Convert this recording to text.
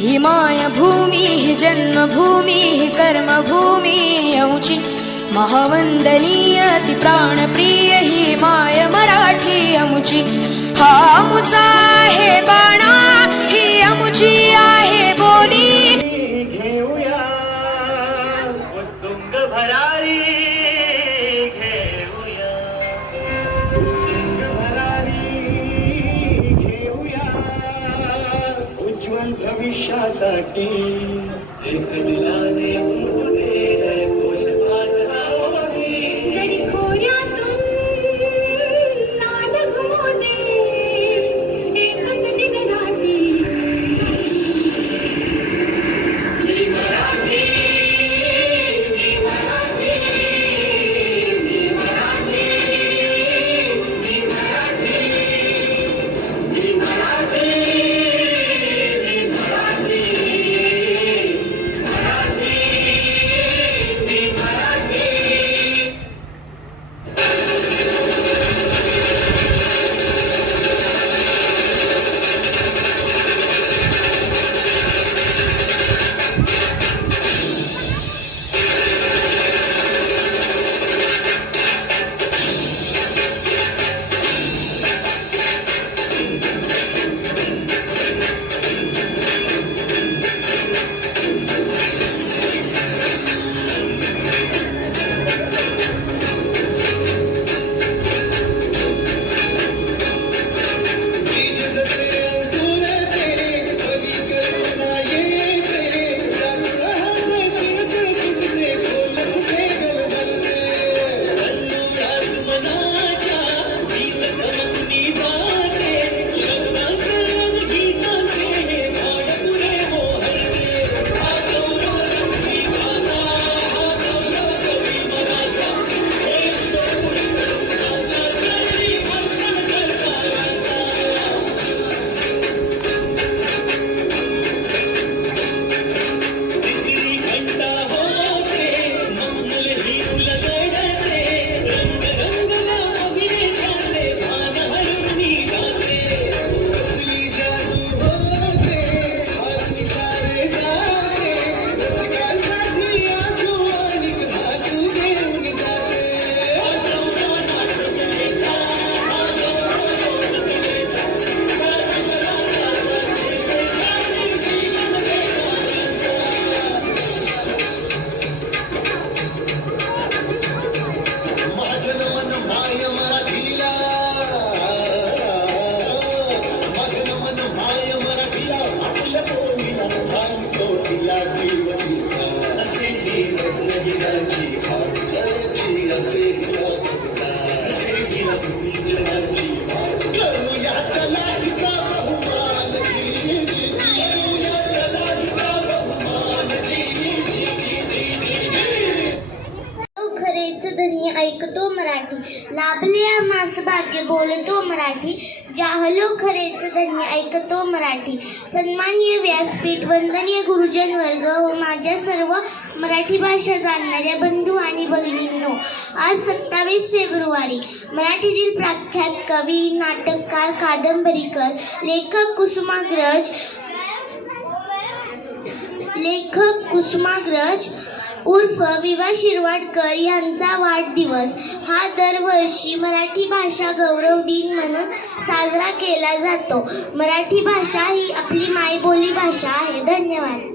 ही मायभूमी ही जन्मभूमी ही कर्मभूमी आमची महावंदनीय ती प्राणप्रिय ही माय मराठी आमची हा आमुचा आहे बाणा ही आमची आहे बोली घेऊया उत्तुंग भरारी घेऊया उत्तुंग भरारी घेऊया उज्ज्वल भविष्यासाठी एक दिलाने ऐकतो मराठी, लाभले आम्हास भाग्य बोलतो मराठी, जाहलो खरेच धन्य ऐकतो मराठी. सन्माननीय व्यासपीठ, वंदनीय गुरुजन वर्ग व माझ्या सर्व मराठी भाषा जाणणाऱ्या बंधू आणि भगिनींनो, आज 27 फेब्रुवारी मराठीतील प्रख्यात कवी, नाटककार, कादंबरीकार, लेखक कुसुमाग्रज उर्फ विवा शिरवाडकर यांचा वाढदिवस. हा दरवर्षी मराठी भाषा गौरव दिन म्हणून साजरा केला जातो. मराठी भाषा ही आपली मायबोली भाषा आहे. धन्यवाद.